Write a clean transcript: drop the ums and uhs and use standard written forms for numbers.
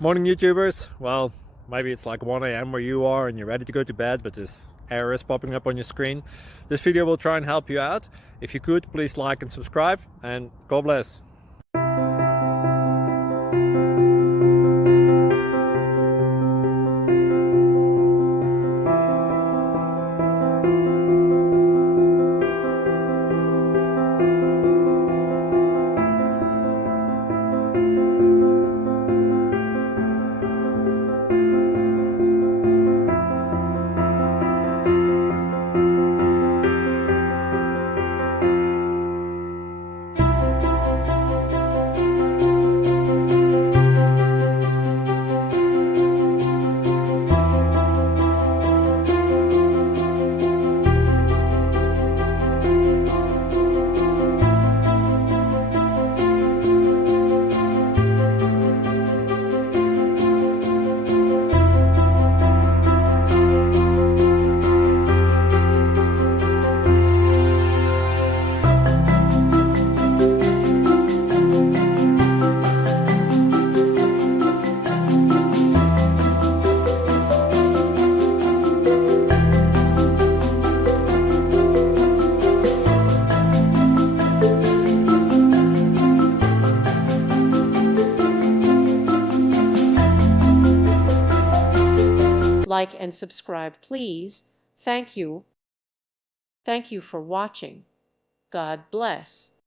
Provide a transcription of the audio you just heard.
Morning YouTubers. Well, maybe it's like 1 a.m. where you are and you're ready to go to bed, but this error is popping up on your screen. This video will try and help you out. If you could, please like and subscribe, and God bless. Like and subscribe, please. Thank you. Thank you for watching. God bless.